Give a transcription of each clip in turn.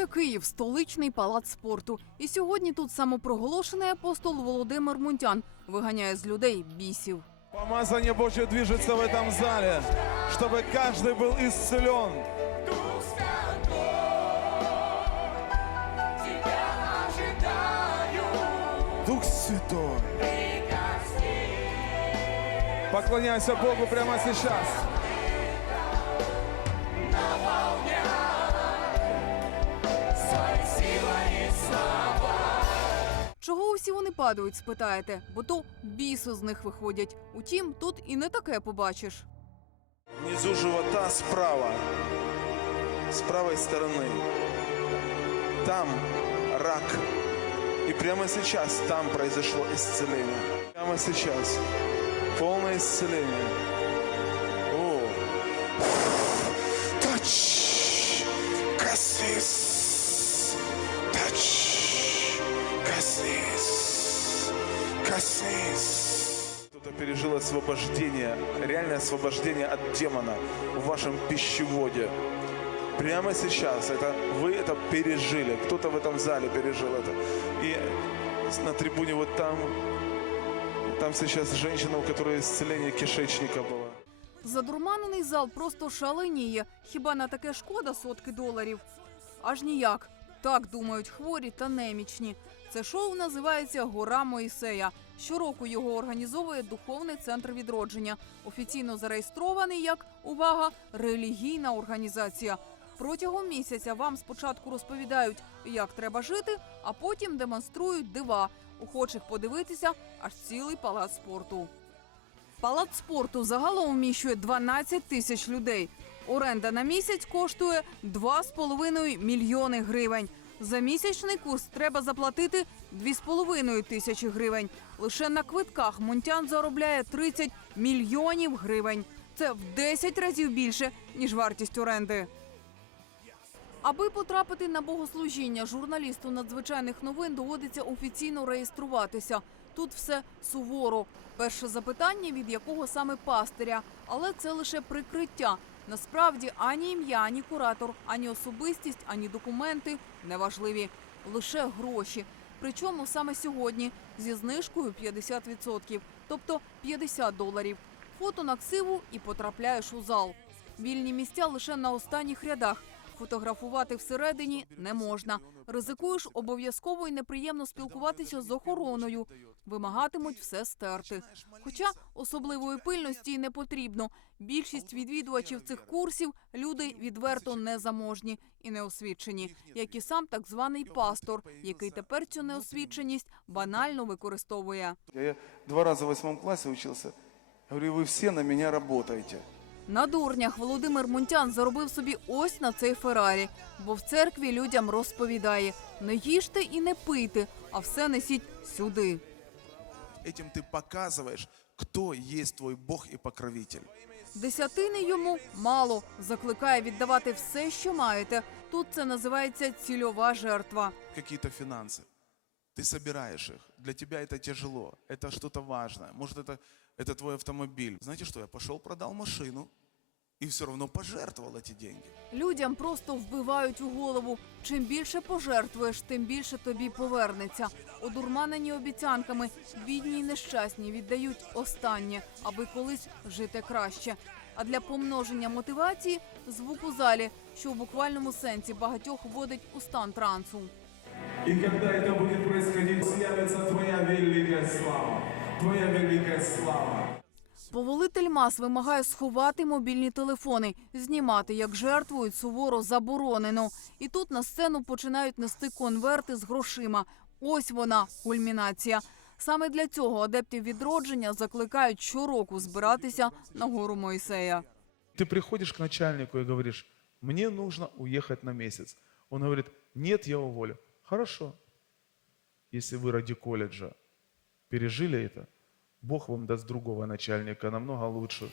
Це Київ, столичний палац спорту. І сьогодні тут самопроголошений апостол Володимир Мунтян виганяє з людей бісів. Помазание Божье движется в этом зале, чтобы каждый был исцелен. Дух Святой. Поклоняйся Богу прямо сейчас. Вони падають, спитаєте, бо то біси з них виходять. Утім, тут і не таке побачиш. Внизу живота справа, с правой стороны. Там рак. И прямо сейчас там произошло исцеление. Прямо сейчас. Полное исцеление. Кто-то пережил освобождение, реальное освобождение от демона в вашем пищеводе. Прямо сейчас это вы это пережили. Кто-то в этом зале пережил это. И на трибуне вот там, там сейчас женщина, у которой исцеление кишечника было. Задурманений зал просто шаленіє. Хіба на таке шкода сотки доларів? Аж ніяк. Так думають хворі та немічні. Це шоу називається Гора Моїсея. Щороку його організовує духовний центр відродження, офіційно зареєстрований як увага релігійна організація. Протягом місяця вам спочатку розповідають, як треба жити, а потім демонструють дива. Охочих подивитися аж цілий палац спорту. Палац спорту загалом вміщує 12 тисяч людей. Оренда на місяць коштує 2,5 мільйони гривень. За місячний курс треба заплатити 2,5 тисячі гривень. Лише на квитках Мунтян заробляє 30 мільйонів гривень. Це в 10 разів більше, ніж вартість оренди. Аби потрапити на богослужіння, журналісту надзвичайних новин доводиться офіційно реєструватися. Тут все суворо. Перше запитання від якого саме пастиря, але це лише прикриття. Насправді ані ім'я, ані куратор, ані особистість, ані документи не важливі. Лише гроші. Причому саме сьогодні зі знижкою 50%, тобто 50 доларів. Фото на ксиву і потрапляєш у зал. Вільні місця лише на останніх рядах. Фотографувати всередині не можна. Ризикуєш обов'язково і неприємно спілкуватися з охороною. Вимагатимуть все стерти. Хоча особливої пильності й не потрібно. Більшість відвідувачів цих курсів люди відверто незаможні і неосвічені, як і сам так званий пастор, який тепер цю неосвіченість банально використовує. Я два раза в восьмом классе учился. Я говорю, вы все на меня работаете. На дурнях Володимир Мунтян заробив собі ось на цей Феррарі, бо в церкві людям розповідає: не їжте і не пийте, а все несіть сюди. Этим ты показываешь, кто есть твой Бог и покровитель. Десятини йому мало. Закликає віддавати все, що маєте. Тут це називається цільова жертва. какие-то финансы. Ты собираешь их. Для тебя это тяжело. Это что-то важное. Может, это, это твой автомобиль. Знаете что, я пошел, продал машину и все равно пожертвовал эти деньги. Людям просто вбивають у голову. Чим більше пожертвуєш, тим більше тобі повернеться. Одурманені обіцянками, бідні й нещасні віддають останнє, аби колись жити краще. А для помноження мотивації звук у залі, що в буквальному сенсі багатьох вводить у стан трансу. И когда это будет происходить, явится Твоя великая слава. Твоя великая слава. Повелитель мас вимагає сховати мобільні телефони, знімати, як жертвують суворо заборонено. І тут на сцену починають нести конверти з грошима. Ось вона кульмінація. Саме для цього адептів відродження закликають щороку збиратися на гору Моїсея. Ты приходишь к начальнику и говоришь, мне нужно уехать на месяц. Он говорит, нет, я уволю. Хорошо. Если вы ради колледжа пережили это, Бог вам даст другого начальника, намного лучше.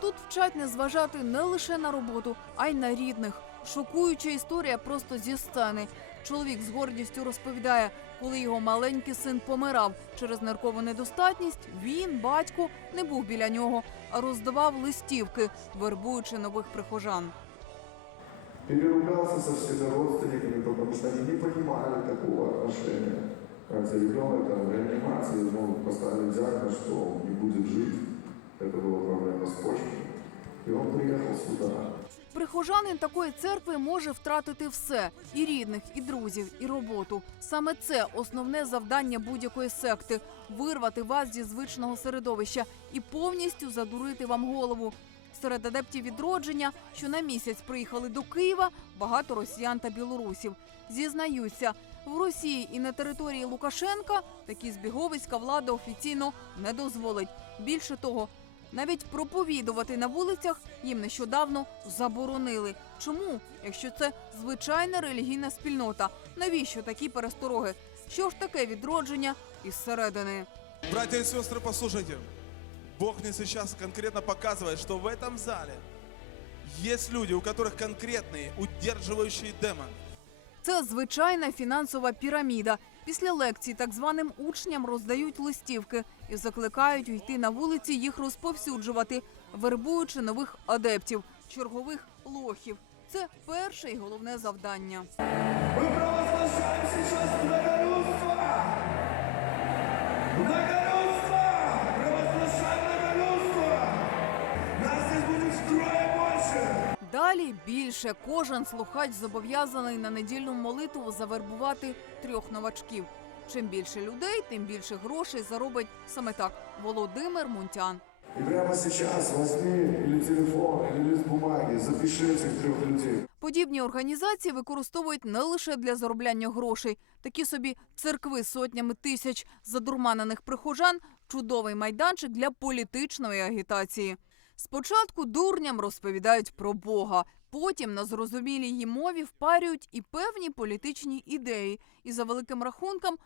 Тут вчать не зважати не лише на роботу, а й на рідних. Шокуюча історія просто зі сцени. Чоловік з гордістю розповідає, коли його маленький син помирав через ниркову недостатність, він, батько, не був біля нього, а роздавав листівки, вербуючи нових прихожан. переругался со всеми родственниками, потому что они не понимали такого отношения. Как за ребенка в реанимации могут поставить диагноз, что он не будет жить. Это была проблема с почкой. И он приехал сюда. Прихожанин такої церкви може втратити все і рідних, і друзів, і роботу. Саме це основне завдання будь-якої секти вирвати вас зі звичного середовища і повністю задурити вам голову. Серед адептів відродження, що на місяць приїхали до Києва, багато росіян та білорусів. Зізнаються, в Росії і на території Лукашенка такі збіговиська влада офіційно не дозволить. Більше того, навіть проповідувати на вулицях їм нещодавно заборонили. Чому? Якщо це звичайна релігійна спільнота, навіщо такі перестороги? Що ж таке відродження із середини? Братья и сестры, послушайте. Бог мне сейчас конкретно показывает, что в этом зале есть люди, у которых конкретный удерживающий демон. Це звичайна фінансова піраміда. Після лекцій так званим учням роздають листівки і закликають йти на вулиці їх розповсюджувати, вербуючи нових адептів, чергових лохів. Це перше і головне завдання. Мы провозглашаем сейчас многолюдство! Далі більше кожен слухач зобов'язаний на недільну молитву завербувати трьох новачків. Чим більше людей, тим більше грошей заробить саме так Володимир Мунтян. И прямо сейчас возьми или телефон, или лист бумаги, запиши этих трех людей. Подібні організації використовують не лише для заробляння грошей, такі собі церкви з сотнями тисяч задурманених прихожан чудовий майданчик для політичної агітації. Спочатку дурням розповідають про Бога, потім на зрозумілій їм мові впарюють і певні політичні ідеї. І за великим рахунком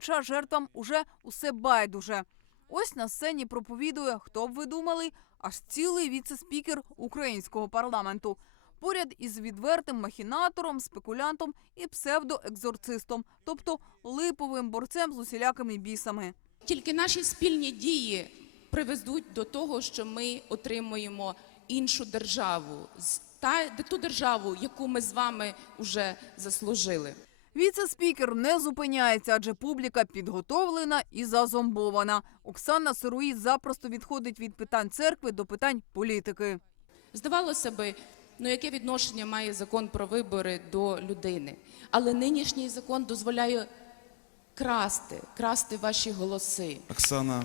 час жертвам уже усе байдуже. Ось на сцені проповідує, хто б ви думали, аж цілий віце-спікер українського парламенту поряд із відвертим махінатором, спекулянтом і псевдоекзорцистом, тобто липовим борцем з усілякими бісами. Тільки наші спільні дії приведуть до того, що ми отримуємо іншу державу, з- та ту державу, яку ми з вами вже заслужили. Віце-спікер не зупиняється, адже публіка підготовлена і зазомбована. Оксана Сируї запросто відходить від питань церкви до питань політики. Здавалося би, ну яке відношення має закон про вибори до людини? Але нинішній закон дозволяє красти, красти ваші голоси. Оксана,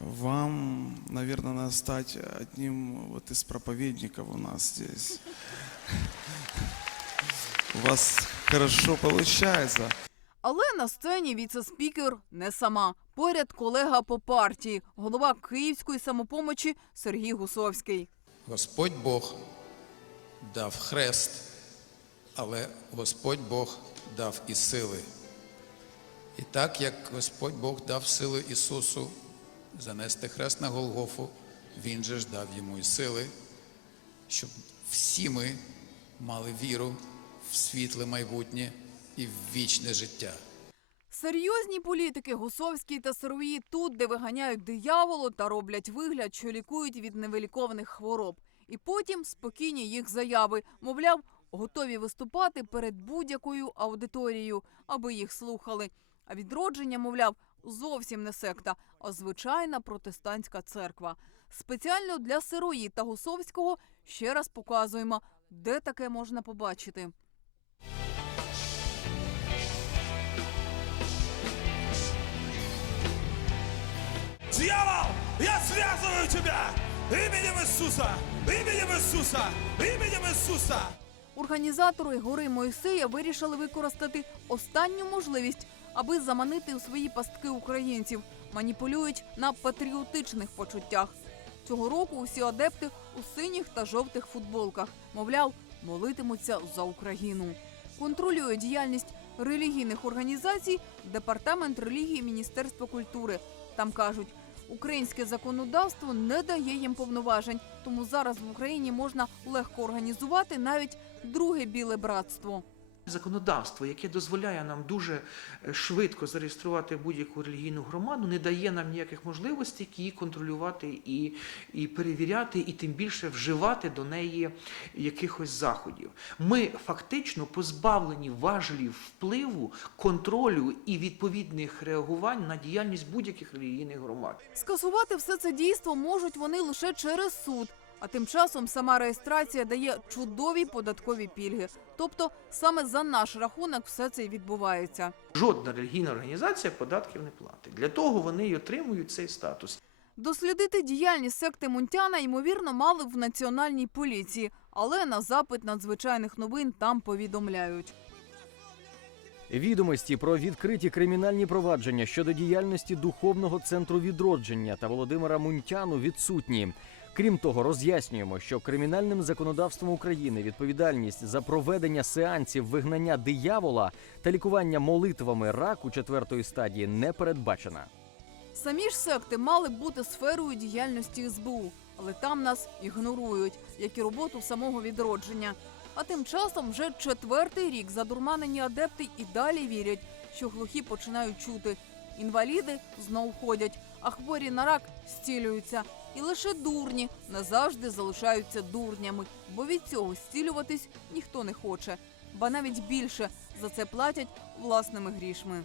вам, наверное, надо стать одним вот из проповедников у нас здесь. У вас хорошо получается. Але на сцені віце-спікер не сама. Поряд колега по партії, голова київської самопомочі Сергій Гусовський. Господь Бог дав хрест, але Господь Бог дав і сили. І так як Господь Бог дав сили Ісусу занести хрест на Голгофу, Він же ж дав йому і сили, щоб всі ми мали віру в світле майбутнє і в вічне життя. Серйозні політики Гусовський та Сируї тут, де виганяють дияволу та роблять вигляд, що лікують від невиліковних хвороб. І потім спокійні їх заяви, мовляв, готові виступати перед будь-якою аудиторією, аби їх слухали. А відродження, мовляв, зовсім не секта, а звичайна протестантська церква. Спеціально для Сируї та Гусовського ще раз показуємо, де таке можна побачити. Дьявол, я связываю тебя именем Иисуса, именем Иисуса, именем Иисуса. Організатори гори Моїсея вирішили використати останню можливість, аби заманити у свої пастки українців. Маніпулюють на патріотичних почуттях. Цього року усі адепти у синіх та жовтих футболках, мовляв, молитимуться за Україну. Контролює діяльність релігійних організацій департамент релігії Міністерства культури. Там кажуть, українське законодавство не дає їм повноважень, тому зараз в Україні можна легко організувати навіть друге біле братство. Законодавство, яке дозволяє нам дуже е, швидко зареєструвати будь-яку релігійну громаду, не дає нам ніяких можливостей її контролювати і, і перевіряти, і тим більше вживати до неї якихось заходів. Ми фактично позбавлені важелів впливу, контролю і відповідних реагувань на діяльність будь-яких релігійних громад. Скасувати все це дійство можуть вони лише через суд. А тим часом сама реєстрація дає чудові податкові пільги. Тобто саме за наш рахунок все це й відбувається. Жодна релігійна організація податків не платить. Для того вони й отримують цей статус. Дослідити діяльність секти Мунтяна ймовірно мали в національній поліції, але на запит надзвичайних новин там повідомляють. Відомості про відкриті кримінальні провадження щодо діяльності духовного центру відродження та Володимира Мунтяну відсутні. Крім того, роз'яснюємо, що кримінальним законодавством України відповідальність за проведення сеансів вигнання диявола та лікування молитвами раку четвертої стадії не передбачена. Самі ж секти мали бути сферою діяльності СБУ, але там нас ігнорують, як і роботу самого відродження. А тим часом вже четвертий рік задурманені адепти і далі вірять, що глухі починають чути. Інваліди знов ходять, а хворі на рак зцілюються. І лише дурні назавжди залишаються дурнями, бо від цього зцілюватись ніхто не хоче. Ба навіть більше за це платять власними грішми.